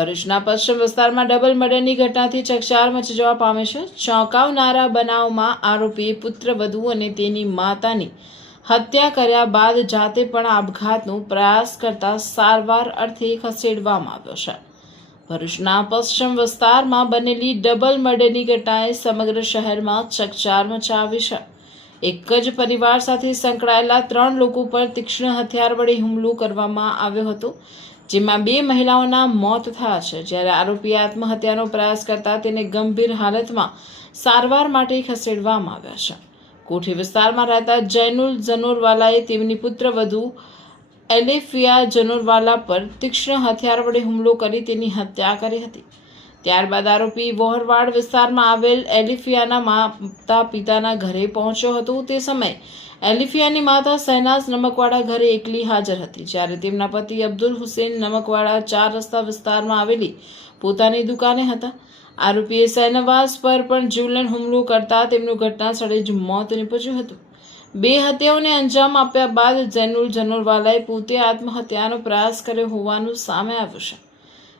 ભરૂચના પશ્ચિમ વિસ્તારમાં ડબલ મર્ડરની ઘટનાથી ચકચાર મચી જવા પામે છે। ચોંકાવનારા બનાવમાં આરોપીએ પુત્રવધુ અને તેની માતાની હત્યા કર્યા બાદ જાતે પણ આપઘાતનો પ્રયાસ કરતા સારવાર અર્થે ખસેડવામાં આવ્યો છે। ભરૂચના પશ્ચિમ વિસ્તારમાં બનેલી ડબલ મર્ડરની ઘટનાએ સમગ્ર શહેરમાં ચકચાર મચાવી છે। એક જ પરિવાર સાથે સંકળાયેલા 3 લોકો પર તીક્ષ્ણ હથિયાર વડે હુમલો કરવામાં આવ્યો હતો, જેમાં 2 મહિલાઓના મોત થયા છે, જ્યારે આરોપીએ આત્મહત્યાનો પ્રયાસ કરતા તેને ગંભીર હાલતમાં સારવાર માટે ખસેડવામાં આવ્યા છે। કોઠી વિસ્તારમાં રહેતા જૈનુલ જનોરવાલાએ તેમની પુત્રવધુ એલિફિયા જનોરવાલા પર તીક્ષ્ણ હથિયાર વડે હુમલો કરી તેની હત્યા કરી હતી। ત્યારબાદ આરોપી વોહરવાડ વિસ્તારમાં આવેલ એલિફિયાના માતા પિતાના ઘરે પહોંચ્યો હતો। તે સમયે એલિફિયાની માતા શહેનાઝ નમકવાડા ઘરે એકલી હાજર હતી, જ્યારે તેમના પતિ અબ્દુલ હુસેન નમકવાડા 4 રસ્તા વિસ્તારમાં આવેલી પોતાની દુકાને હતા। આરોપીએ શહેનવાઝ પર પણ જીવલેણ હુમલો કરતા તેમનું ઘટના સ્થળે જ મોત નીપજ્યું હતું। 2 હત્યાઓને અંજામ આપ્યા બાદ જૈનુલ જનોરવાલાએ પોતે આત્મહત્યાનો પ્રયાસ કર્યો હોવાનું સામે આવ્યું છે।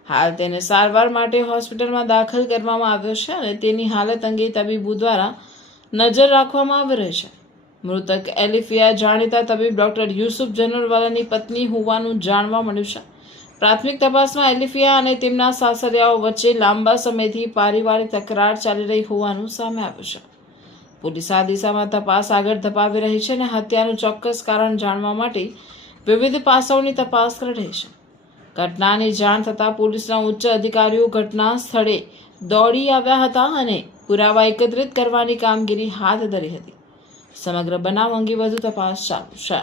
હાલ તેને સારવાર માટે હોસ્પિટલમાં દાખલ કરવામાં આવ્યો છે અને તેની હાલત અંગે તબીબો દ્વારા નજર રાખવામાં આવી રહી છે। મૃતક એલિફિયા જાણીતા તબીબ ડોક્ટર યુસુફ જનોરવાલાની પત્ની હોવાનું જાણવા મળ્યું છે। પ્રાથમિક તપાસમાં એલિફિયા અને તેમના સાસરિયાઓ વચ્ચે લાંબા સમયથી પારિવારિક તકરાર ચાલી રહી હોવાનું સામે આવ્યું છે। પોલીસ આ દિશામાં તપાસ આગળ ધપાવી રહી છે અને હત્યાનું ચોક્કસ કારણ જાણવા માટે વિવિધ પાસાઓની તપાસ કરી રહી છે। ઘટનાની જાણ થતાં પોલીસના ઉચ્ચ અધિકારીઓ ઘટના સ્થળે દોડી આવ્યા હતા અને પુરાવા એકત્રિત કરવાની કામગીરી હાથ ધરી હતી। સમગ્ર બનાવ અંગે વધુ તપાસ ચાલુ છે।